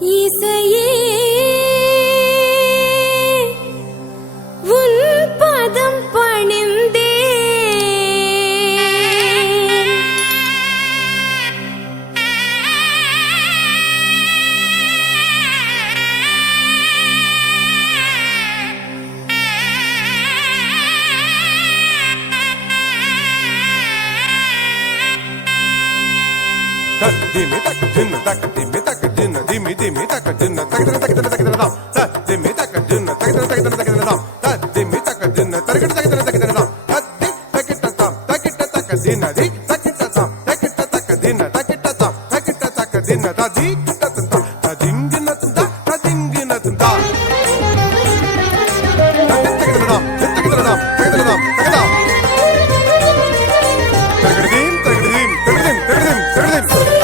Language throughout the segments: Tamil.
இசையே உன் பதம் பணிந்தே Dimmi tak dinna tak dimmi tak dinna dimmi dimmi tak dinna tak tak tak tak dam tak dimmi tak dinna tak tak tak tak dam tak dimmi tak dinna tak tak tak tak dam tak tak tak dam tak tak dinna di tak tak dam tak tak dinna tak tak tak dinna da di tak tak da dingina tunda da dingina tunda tak tak dam tak tak dam tak tak dam tak dam tergedim tergedim tergedim tergedim tergedim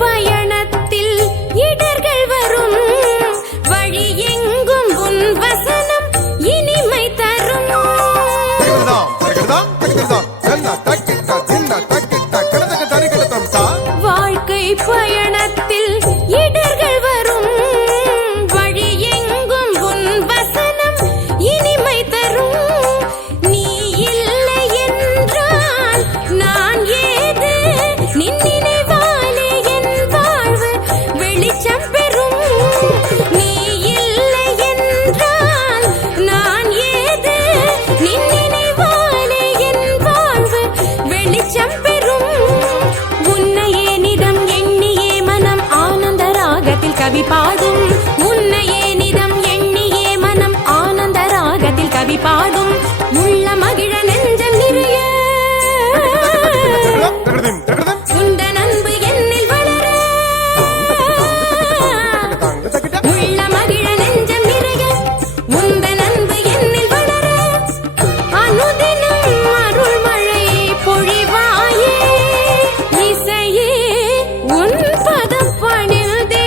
பயணத்தில் இடர்கள் வரும் வழி எங்கும் உன் வசனம் இனிமை தரும் வாழ்க்கை பயணத்தில் இடர்கள் வரும் வழி எங்கும் உன் வசனம் இனிமை தரும் நீ இல்லை என்றால் நான் ஏது நின்னினை கவி பாடும் உன்னையே நிதம் எண்ணியே மனம் ஆனந்த ராகத்தில் கவி பாடும் உள்ள மகிழ நெஞ்சம் நிறைய உண்ட நண்பு என்னில் வளர உள்ள மகிழ நெஞ்சம் நிறைய உண்ட நண்பு என்னில் வளர அனுதினம் அருள் மழை பொழிவாயே இசையே உன் பதம் பணிந்தே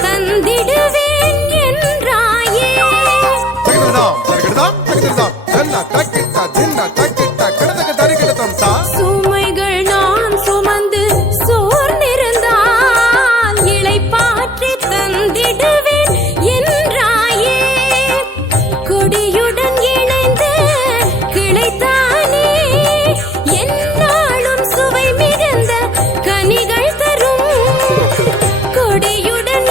தந்திடுவேன் என்றாயே சுமைகள் நான் சுமந்து சோர்ந்திருந்தால் இளைப்பாற்றி தந்திடுவேன் என்றாயே கொடியுடன் இணைந்த கிளைத்தானே என்னாலும் சுவை மிகுந்த கனிகள் தரும் கொடியுடன்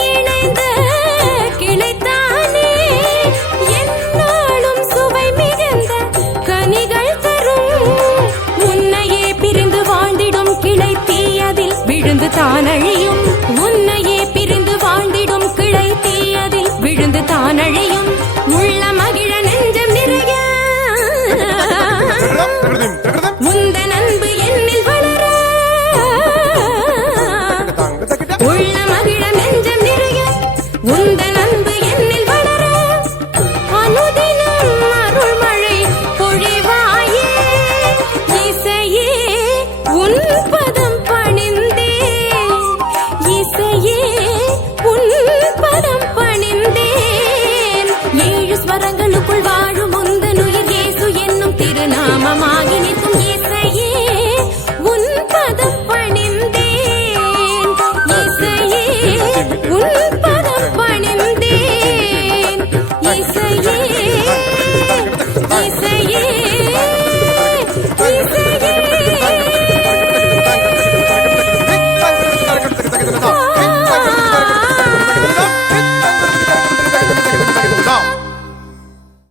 விழுந்து தானழியும் உன்னையே பிரிந்து வாழ்ந்திடும் கிளை தீயதில் விழுந்து தானழியும் உள்ள மகிழ நெஞ்சம் நிறைய